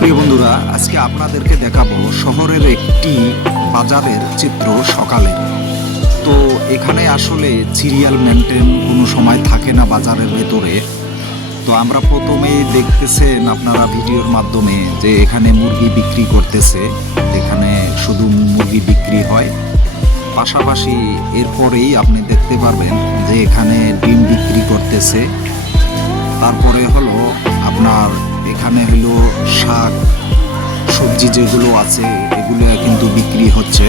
আজকে আপনাদেরকে দেখাবো শহরের একটি বাজারের চিত্র সকালে। তো এখানে আসলে সিরিয়াল মেনটেন কোনো সময় থাকে না বাজারের ভেতরে। তো আমরা প্রথমেই দেখতেছেন আপনারা ভিডিওর মাধ্যমে যে এখানে মুরগি বিক্রি করতেছে এখানে শুধু মুরগি বিক্রি হয়। পাশাপাশি এরপরেই আপনি দেখতে পারবেন যে এখানে ডিম বিক্রি করতেছে। তারপরে হলো আপনার এখানে হলো শাক, সবজি যেগুলো আছে, এগুলো কিন্তু বিক্রি হচ্ছে।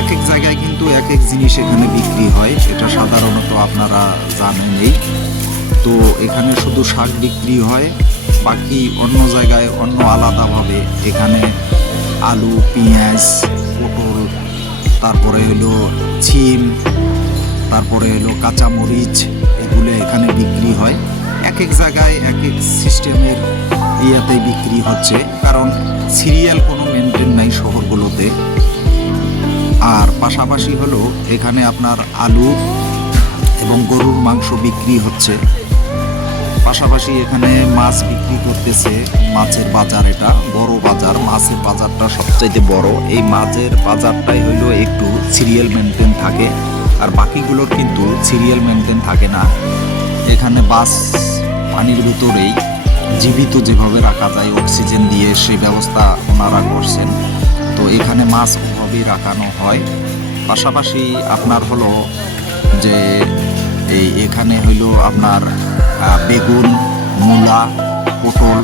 এক এক জায়গায় কিন্তু এক এক জিনিস এখানে বিক্রি হয়, এটা সাধারণত আপনারা জানেনই। তো এখানে শুধু শাক বিক্রি হয়, বাকি অন্য জায়গায় অন্য আলাদাভাবে এখানে আলু, পেঁয়াজ, পটল, তারপরে হলো ছিম, তারপরে হলো কাঁচামরিচ, এগুলো এক জায়গায় এক এক সিস্টেমের ইয়েতে বিক্রি হচ্ছে। কারণ সিরিয়াল কোনো মেনটেন নাই শহরগুলোতে। আর পাশাপাশি হলো এখানে আপনার আলু এবং গরুর মাংস বিক্রি হচ্ছে। পাশাপাশি এখানে মাছ বিক্রি করতেছে মাছের বাজার এটা। বড় বাজার, মাছের বাজারটা সবচাইতে বড়। এই মাছের বাজারটাই হলো একটু সিরিয়াল মেনটেন থাকে। আর বাকিগুলোর কিন্তু সিরিয়াল মেনটেন থাকে না। এখানে বাস পানির ভিতরেই জীবিত যেভাবে রাখা যায়, অক্সিজেন দিয়ে সেই ব্যবস্থা ওনারা করছেন। তো এখানে মাছ ওভাবেই রাখানো হয়। পাশাপাশি আপনার হলো যে এই এখানে হইল আপনার বেগুন, মূলা, পটল